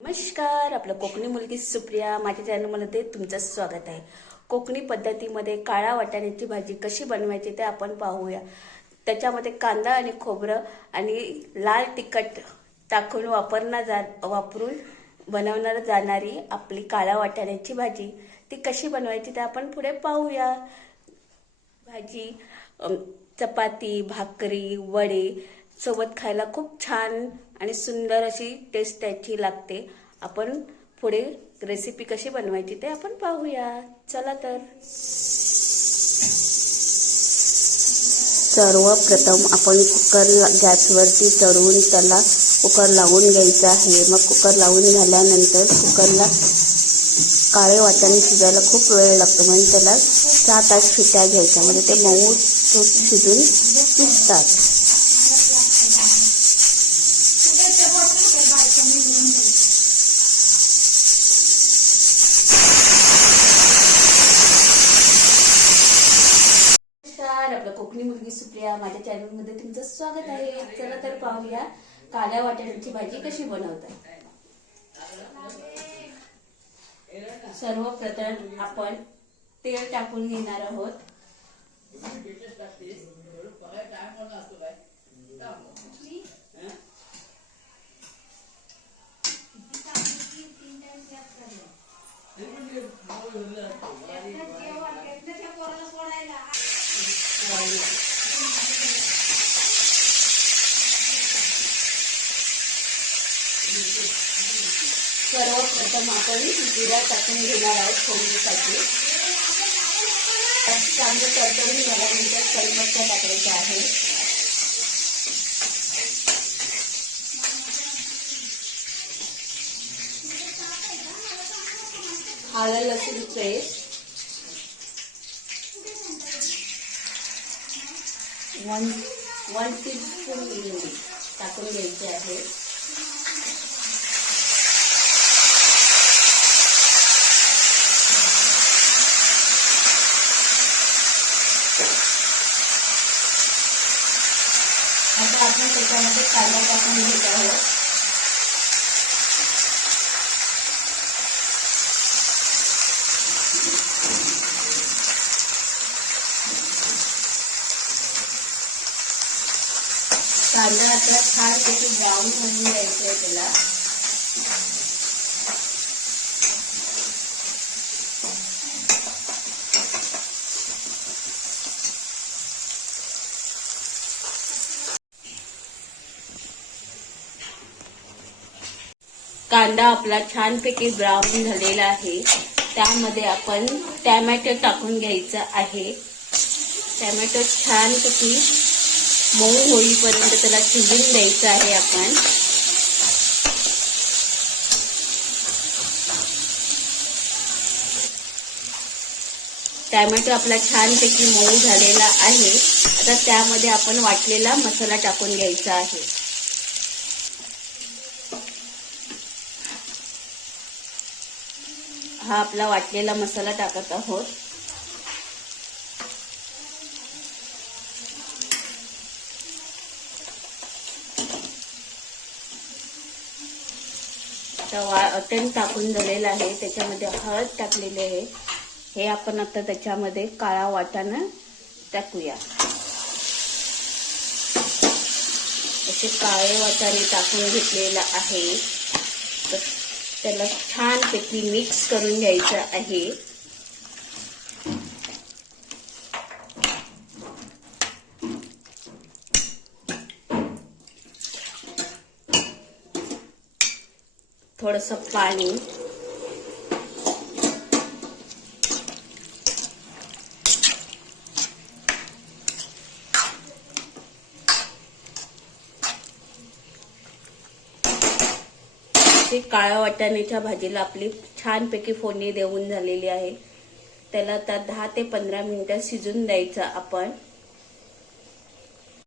नमस्कार आपलं कोकणी मुलगी सुप्रिया. माझ्या चॅनलमध्ये तुमचं स्वागत आहे. कोकणी पद्धतीमध्ये काळा वाटाण्याची भाजी कशी बनवायची ते आपण पाहूया. त्याच्यामध्ये कांदा आणि खोबरं आणि लाल तिखट टाकून वापरणार जा वापरून बनवणार जाणारी आपली काळा वाटाण्याची भाजी. ती कशी बनवायची ते आपण पुढे पाहूया. भाजी चपाती भाकरी वडे सोबत खायला खूप छान आणि सुंदर अशी टेस्ट त्याची लागते. आपण पुढे रेसिपी कशी बनवायची ते आपण पाहूया. चला तर. सर्वप्रथम आपण कुकर गॅसवरती चढवून त्याला कुकर लावून घ्यायचा आहे. मग कुकर लावून झाल्यानंतर कुकरला काळे वाटाणे शिजायला खूप वेळ लागतो. म्हणजे त्याला सात आठ शिट्या घ्यायच्या. म्हणजे ते मऊ शिजून शिजतात नमस्कार आपलं कोकणी मुलगी सुप्रिया माझ्या चॅनलमध्ये तुमचं स्वागत आहे. चला तर पाहूया काळ्या वाटाण्याची भाजी कशी बनवतात. सर्वप्रथम आपण तेल टाकून घेणार आहोत. सर्वप्रथम आपण जिरा टाकून घेणार आहोत फोडणीसाठी. चांगलं परतवून झाल्यानंतर कढीपत्ता टाकायचा आहे. आलं लसूण पेस्ट. वन वन टीस्पून टाकून घ्यायची आहे. आता आपण त्याच्यामध्ये कांदा टाकून घेत आहोत. कांदा आपला छान त्याची ब्राऊन म्हणून द्यायचं आहे त्याला कांदा आपला छानपैकी ब्राऊन झालेला आहे. त्यामध्ये आपण टॅमॅटो टाकून घ्यायचं आहे. टॅमॅटो छानपैकी मऊ होईपर्यंत त्याला शिजून द्यायचं आहे आपण. टॅमॅटो आपला छानपैकी मऊ झालेला आहे. आता त्यामध्ये आपण वाटलेला मसाला टाकून घ्यायचा आहे. हा आपला वाटलेला मसाला टाकत आहोत. आता वाटण टाकून झालेलं आहे. त्याच्यामध्ये हळद टाकलेली आहे. हे आपण आता त्याच्यामध्ये काळा वाटाणा टाकूया. असे काळे वाटाणे टाकून घेतलेला आहे. तर त्याला छानपैकी मिक्स करून घ्यायचं आहे. थोडस पाणी. ते काळ्या वाटाण्याच्या भाजीला आपली छानपैकी फोडणी देऊन झालेली आहे. त्याला आता दहा ते पंधरा मिनिटं शिजून द्यायचं आपण.